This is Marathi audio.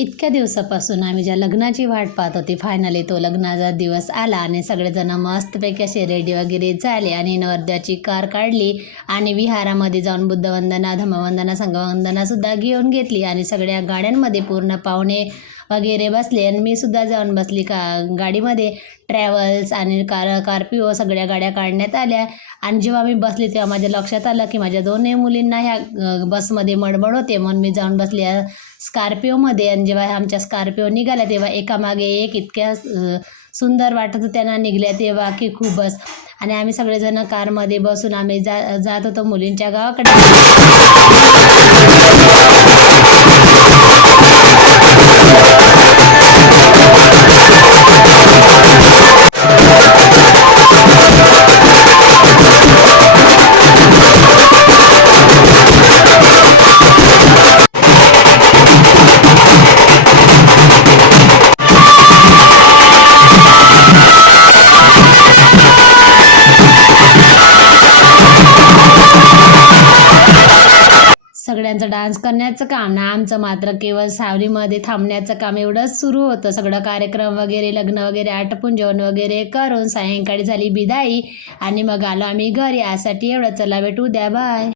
इतक्या दिवसापासून आम्ही ज्या लग्नाची वाट पाहत होती, फायनली तो लग्नाचा दिवस आला आणि सगळेजण मस्तपैकी असे रेडी वगैरे झाले आणि नवरदेवाची कार काढली आणि विहारामध्ये जाऊन बुद्धवंदना, धम्मवंदना, संघवंदनासुद्धा घेऊन घेतली आणि सगळ्या गाड्यांमध्ये पूर्ण पाहुणे वगैरे बसले आणि मी सुद्धा जाऊन बसली गाडीमध्ये. ट्रॅव्हल्स आणि कार्पिओ सगळ्या गाड्या काढण्यात आल्या आणि जेव्हा मी बसली तेव्हा माझ्या लक्षात आलं की माझ्या दोन्ही मुलींना ह्या बसमध्ये मडमड होते, म्हणून मी जाऊन बसली स्कॉर्पिओमध्ये. आणि जेव्हा आमच्या स्कॉर्पिओ निघाल्या तेव्हा एकामागे एक इतक्या सुंदर वाटत त्यांना निघल्या तेव्हा की खूपच. आणि आम्ही सगळेजण कारमध्ये बसून आम्ही जात होतो मुलींच्या गावाकडे. सगळ्यांचं डान्स करण्याचं काम ना, आमचं मात्र केवळ सावलीमध्ये थांबण्याचं काम एवढंच सुरू होतं. सगळं कार्यक्रम वगैरे लग्न वगैरे आटपून जेवण वगैरे करून सायंकाळी झाली बिदाई आणि मग आलो आम्ही घरी. यासाठी एवढं. चला भेटू, उद्या, बाय.